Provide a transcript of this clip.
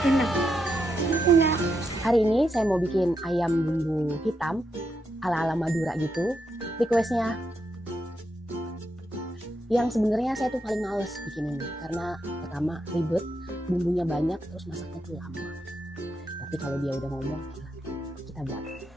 Enak. Enak. Hari ini saya mau bikin ayam bumbu hitam ala-ala Madura gitu. Requestnya yang sebenarnya saya tuh paling males bikin ini karena pertama ribet, bumbunya banyak, terus masaknya tuh lama. Tapi kalau dia udah ngomong, kita buat.